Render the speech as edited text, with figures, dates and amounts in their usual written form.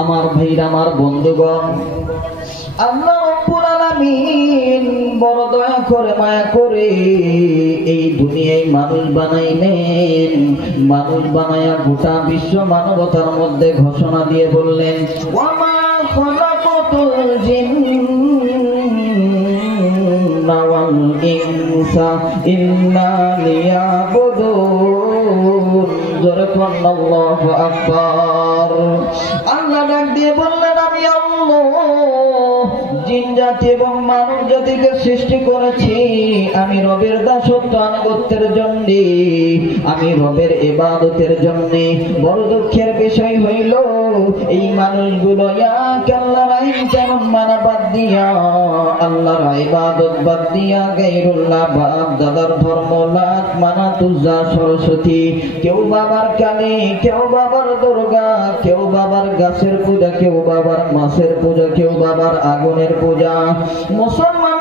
আমার ভাইরা, আমার বন্ধুগণ, আল্লাহ রাব্বুল আলামিন বড় দয়া করে মায়া করে এই দুনিয়ায় মানুষ বানাইলেন। মানুষ বানায়া গোটা বিশ্ব মানবতার মধ্যে ঘোষণা দিয়ে বললেন, ওয়া মা খালাকাতুল জিন্না ওয়াল ইনসা ইল্লা লিয়াবুদুন। জোরে বলুন আল্লাহু আকবার। আল্লাহ ডাক দিয়ে বললেন, আমি আল্লাহ জিন জাতি এবং মানব জাতিকে সৃষ্টি করেছি আমি রবের দাসত্ব আনুগত্যের জন্য, আমি রবের ইবাদতের জন্য। বড় দুঃখের বিষয় হইল এই মানুষগুলো আল্লাহর আইন কানুন মানা বাদ দিয়া, আল্লাহর ইবাদত বাদ দিয়া গায়রুল্লাহ বাপ দাদার ধর্ম লাত মানা তুজা সরস্বতী, কেউ বাবার কালী, কেউ বাবার দুর্গা, কেউ বাবার গাছের পূজা, কেউ বাবার মাছের পূজা, কেউ বাবার আগুনের পূজা। মুসলমান